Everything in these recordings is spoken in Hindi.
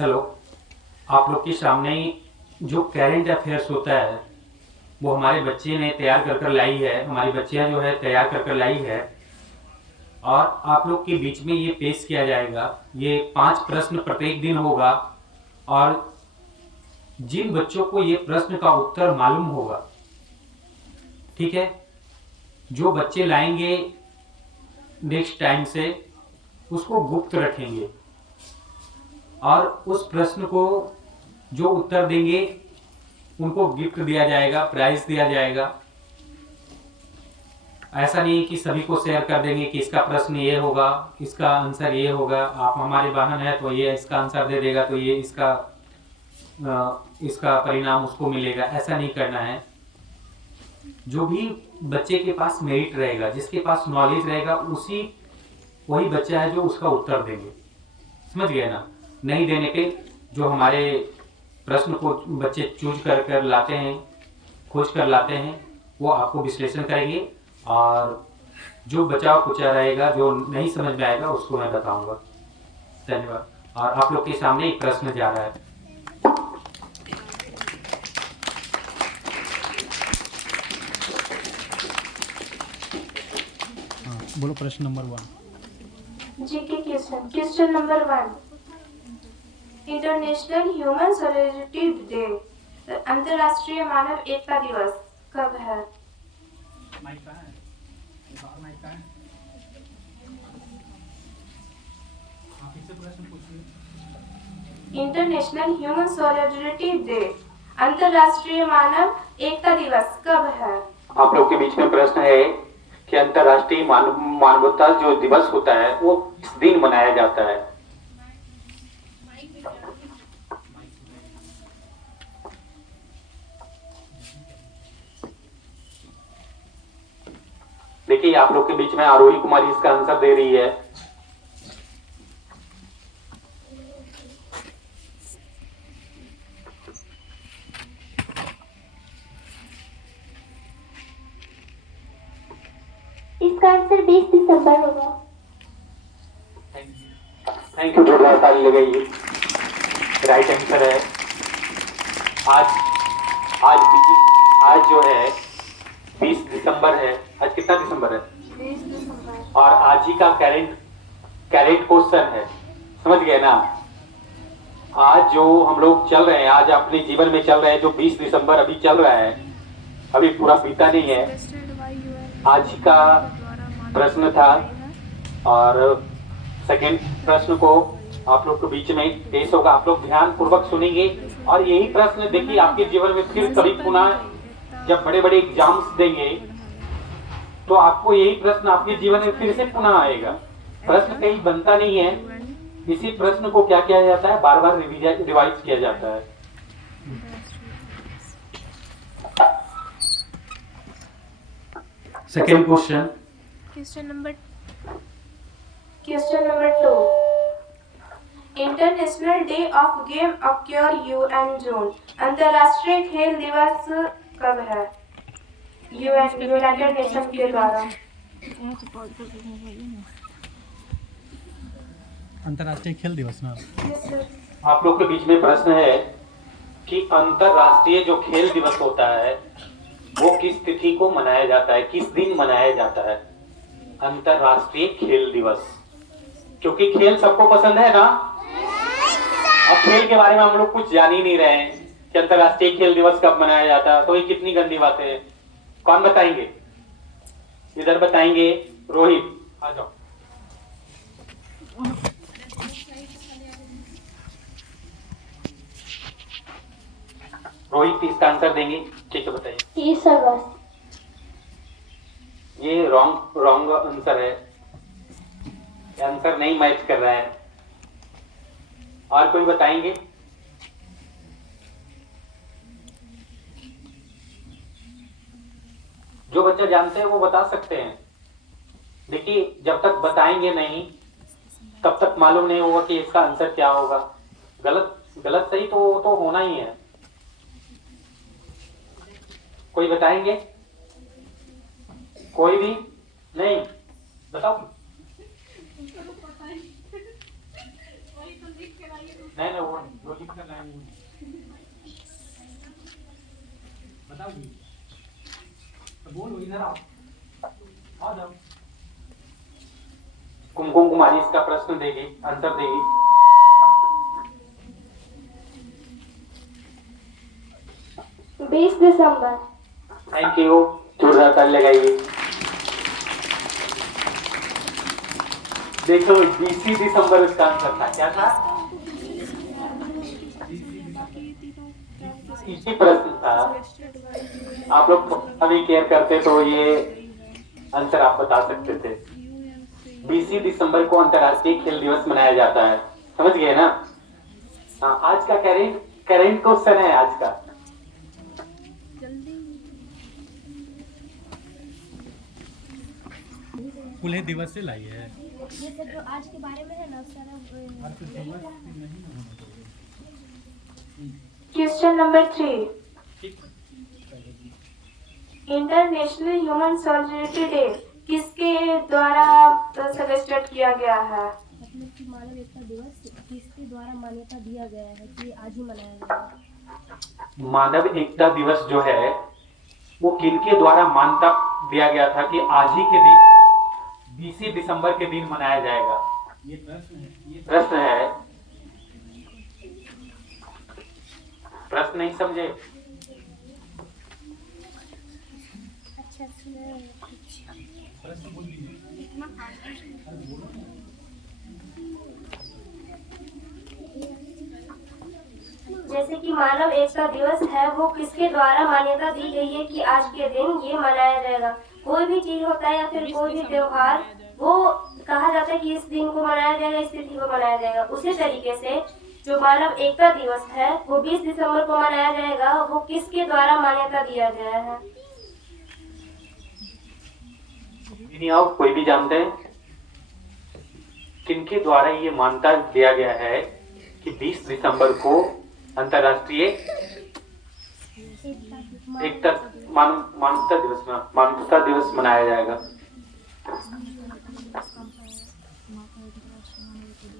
हेलो, आप लोग के सामने जो करेंट अफेयर्स होता है वो हमारे बच्चे ने तैयार कर कर लाई है, हमारी बच्चियां जो है तैयार कर कर लाई है और आप लोग के बीच में ये पेश किया जाएगा। ये 5 प्रश्न प्रत्येक दिन होगा और जिन बच्चों को ये प्रश्न का उत्तर मालूम होगा, ठीक है, जो बच्चे लाएंगे नेक्स्ट टाइम से उसको गुप्त रखेंगे और उस प्रश्न को जो उत्तर देंगे उनको गिफ्ट दिया जाएगा, प्राइज दिया जाएगा। ऐसा नहीं कि सभी को शेयर कर देंगे कि इसका प्रश्न ये होगा, इसका आंसर ये होगा, आप हमारी बहन है तो ये इसका आंसर दे देगा तो ये इसका परिणाम उसको मिलेगा। ऐसा नहीं करना है। जो भी बच्चे के पास मेरिट रहेगा, जिसके पास नॉलेज रहेगा, वही बच्चा है जो उसका उत्तर देंगे। समझ गए ना? नहीं देने पे जो हमारे प्रश्न को बच्चे चूज कर कर लाते हैं, खोज कर लाते हैं, वो आपको विश्लेषण करेंगे और जो बचा कुचा रहेगा, जो नहीं समझ में आएगा उसको मैं बताऊंगा। धन्यवाद। और आप लोग के सामने एक प्रश्न जा रहा है। बोलो प्रश्न number 1। GK question number 1। International human solidarity day, अंतर्राष्ट्रीय मानव एकता दिवस कब है? इंटरनेशनल ह्यूमन सॉलिडरिटी डे, अंतर्राष्ट्रीय मानव एकता दिवस कब है? आप लोग के बीच में प्रश्न है कि अंतर्राष्ट्रीय मानवता जो दिवस होता है वो किस दिन मनाया जाता है? देखिए, आप लोग के बीच में आरोही कुमारी इसका आंसर दे रही है। इसका आंसर 20 दिसंबर होगा। थैंक यू, जोरदार ताली लगाइए। राइट आंसर है। आज जो है 20 दिसंबर है। आज कितना दिसंबर है? 20 दिसंबर। और आज ही का करेंट क्वेश्चन है। समझ गए ना? आज जो हम लोग चल रहे हैं, आज अपने जीवन में चल रहे हैं, जो 20 दिसंबर अभी चल रहा है, अभी पूरा बीता नहीं है। आज का प्रश्न था और सेकंड प्रश्न को आप लोग के बीच में पेश होगा। आप लोग ध्यान पूर्वक सुनेंगे और यही प्रश्न देखिए आपके जीवन में फिर कभी पुनः जब बड़े बड़े एग्जाम्स देंगे तो आपको यही प्रश्न आपके जीवन में फिर से पुनः आएगा। प्रश्न कहीं बनता नहीं है, इसी प्रश्न को क्या किया जाता है, बार बार रिवाइज किया जाता है। Second question, question number 2। International day of game occur UN June, अंतर्राष्ट्रीय खेल दिवस कब है? यूएन यूनाइटेड नेशन के द्वारा। अंतर्राष्ट्रीय खेल दिवस ना। आप लोग के बीच में प्रश्न है कि अंतर्राष्ट्रीय जो खेल दिवस होता है वो किस तिथि को मनाया जाता है, किस दिन मनाया जाता है? अंतर्राष्ट्रीय खेल दिवस। क्योंकि खेल सबको पसंद है ना। अब खेल के बारे में हम लोग कुछ जान ही नहीं रहे हैं कि अंतर्राष्ट्रीय खेल दिवस कब मनाया जाता है, तो ये कितनी गंदी बात है। कौन बताएंगे? इधर बताएंगे। रोहित आ जाओ। रोहित इसका आंसर देंगे। ठीक है, बताइए। 30 अगस्त। ये रॉन्ग आंसर है। आंसर नहीं मैच कर रहा है। और कोई बताएंगे? जो बच्चा जानते हैं वो बता सकते हैं। देखिए, जब तक बताएंगे नहीं तब तक मालूम नहीं होगा कि इसका आंसर क्या होगा। गलत सही तो होना ही है। कोई बताएंगे? कोई भी नहीं? बताओ। नहीं, वो लॉजिक कर रहा है वो। बताओगी तो बोलो, इधर आओ, आ जाओ। कुमकुम कुमारी इसका प्रश्न देगी, आंसर देगी। 20 दिसंबर। थैंक यू, जोरदार ताली लगाइए। देखो 20 दिसंबर उसका आंसर था। क्या था? इसी प्रश्न था। आप लोग नहीं केयर करते तो ये आंसर आप बता सकते थे। 20 दिसंबर को अंतर्राष्ट्रीय खेल दिवस मनाया जाता है, समझ गए ना? हाँ, आज का करेंट क्वेश्चन है आज का। खुले दिवस से लाई है। ये सब जो आज के बारे में है ना सारा और फिर दिवस नहीं होना चाहिए। Question number 3। International human solidarity day किसके द्वारा सेलिब्रेट किया गया है? मतलब कि मानव एकता दिवस किसके द्वारा मान्यता दिया गया है कि आज ही मनाया जाएगा? मानव एकता दिवस जो है वो किनके द्वारा मान्यता दिया गया था कि आज ही के दिन 20 दिसंबर के दिन मनाया जाएगा? ये प्रश्न है। ये प्रश्न है, प्रश्न नहीं समझे? अच्छा सुनो प्रश्न बोल दीजिए। जैसे कि मानव एकता दिवस है वो किसके द्वारा मान्यता दी गई है कि आज के दिन ये मनाया जाएगा? कोई भी चीज होता है या फिर कोई भी त्योहार, वो कहा जाता है कि इस दिन को मनाया जाएगा, इस तिथि को मनाया जाएगा। उसी तरीके से जो मानव एकता दिवस है वो 20 दिसंबर को मनाया जाएगा, वो किसके द्वारा मान्यता दिया गया है? नहीं, आप कोई भी जानते हैं किनके द्वारा ये मान्यता दिया गया है कि 20 दिसंबर को अंतर्राष्ट्रीय एकता मानवता दिवस मनाया जाएगा?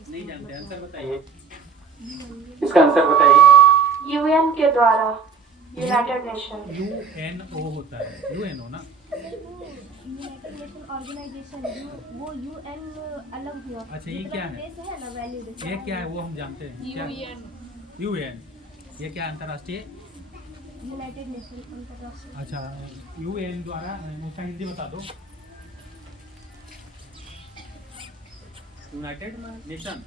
नहीं जानते, आंसर बताइए। इसका आंसर बताइए। यूएन के द्वारा, यूनाइटेड नेशन। UNO होता है, UNO ना? यूनाइटेड नेशन ऑर्गेनाइजेशन वो यूएन अलग हुआ। अच्छा, ये क्या है? देश है ना वैल्यू। ये क्या है वो हम जानते हैं। क्या? UN। ये क्या अंतर्राष्ट्रीय? यूनाइटेड नेशन अंतर्राष्ट्रीय। अच्छा, UN द्वारा उसका हिंदी बता दो। यूनाइटेड नेशन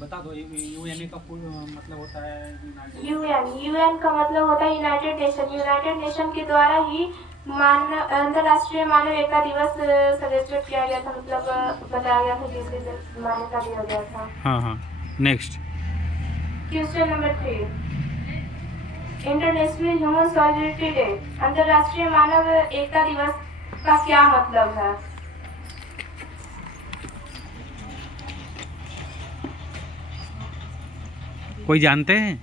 बता दो। UN का फुल मतलब होता है यूएन का मतलब होता है यूनाइटेड नेशन। यूनाइटेड नेशन के द्वारा ही अंतर्राष्ट्रीय मानव एकता दिवस सेलिब्रेट किया गया था, मतलब बताया गया था जिसे मान्यता दिया गया था। हाँ हाँ, next. Question number 3। International human solidarity day, अंतर्राष्ट्रीय मानव एकता दिवस का क्या मतलब है? कोई जानते हैं?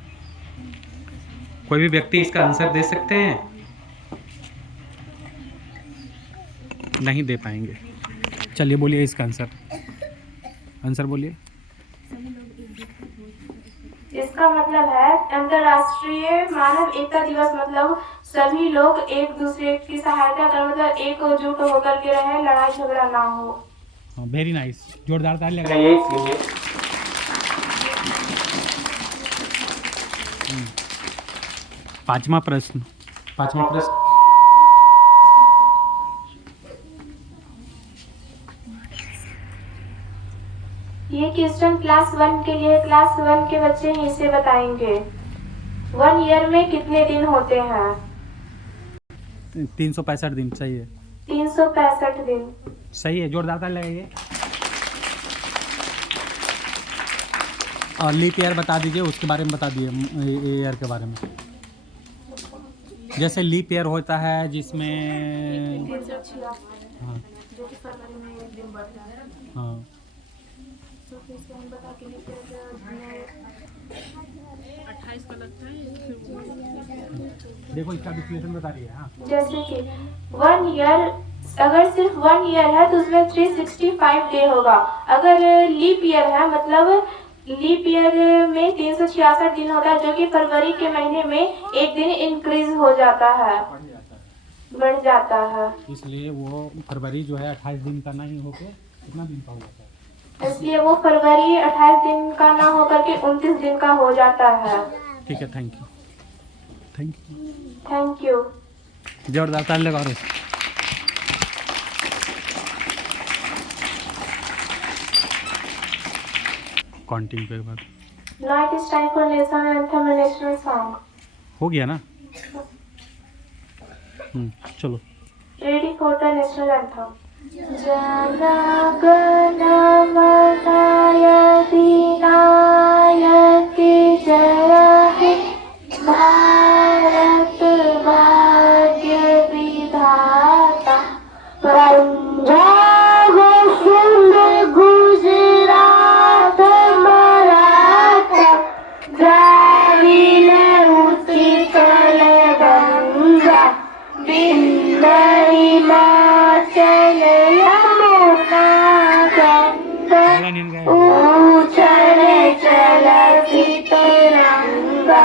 कोई भी व्यक्ति इसका आंसर दे सकते हैं? नहीं दे पाएंगे। चलिए बोलिए इसका आंसर बोलिए। इसका मतलब है अंतर्राष्ट्रीय मानव एकता दिवस मतलब सभी लोग एक दूसरे की सहायता कर, मतलब एकजुट होकर के रहे, लड़ाई झगड़ा ना हो। वेरी नाइस, जोरदार ताली लगाइए। पांचवा प्रश्न। ये क्वेश्चन क्लास 1 के लिए, क्लास 1 के बच्चे ही इसे बताएंगे। 1 ईयर में कितने दिन होते हैं? 365 दिन। सही है। 365 दिन। सही है, जोरदार ताली लगाइए। और लीप ईयर बता दीजिए, उसके बारे में बता दिए ईयर के बारे में। जैसे लीप ईयर होता है जिसमें हाँ जो कि फरवरी में एक दिन बढ़ता है। हाँ, तो फिर से हम बता के लीप ईयर 28 का लगता है। देखो इसका विश्लेषण बता रही है। हाँ, जैसे कि 1 ईयर, अगर सिर्फ 1 ईयर है तो उसमें 365 डे होगा। अगर लीप ईयर है मतलब लीप ईयर में 366 दिन होता है, जो कि फरवरी के महीने में एक दिन इंक्रीज हो जाता है, बढ़ जाता है। इसलिए वो फरवरी जो है 28 दिन का नहीं होके कितना दिन का हो जाता है? इसलिए वो फरवरी 28 दिन का ना होकर के 29 दिन का हो जाता है। ठीक है, thank you, thank you. Thank you. जोरदार ताली लगाओ रे। काउंटिंग पे बाद Now it is time for national anthem and national song. हो गया ना? चलो। Ready for the national anthem. Jana gana manaya dinayaki jaya he Bharat bhagya vidhata Punjab Sindh Gujarat Maratha Dravida Uttikal Ganga Vindhya Himachal Yamuna Ganga Uchale Chalati Ranga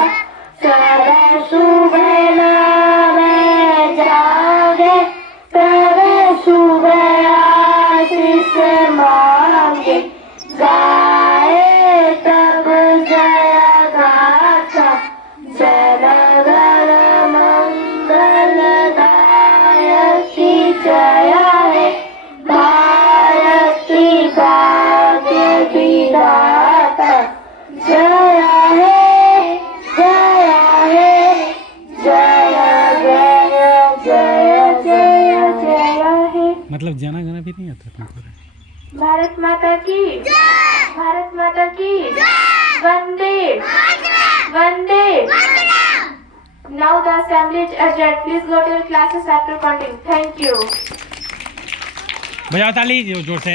Sada Subhena mein jaage Tare Subhe Asis mange Gaye tab Jaya Gata Jana Gana Mangal Dayaki Jaya He Bharati Bhagya Vidhata Jaya He Jaya He Jaya Jaya Jaya Jaya Jaya He मतलब जाना गाना भी नहीं आता तुमको? भारत माता की भारत माता की वंदे वंदे Now the assembly is adjourned. Please go to your classes after counting. Thank you. बजाओ ताली जोर से।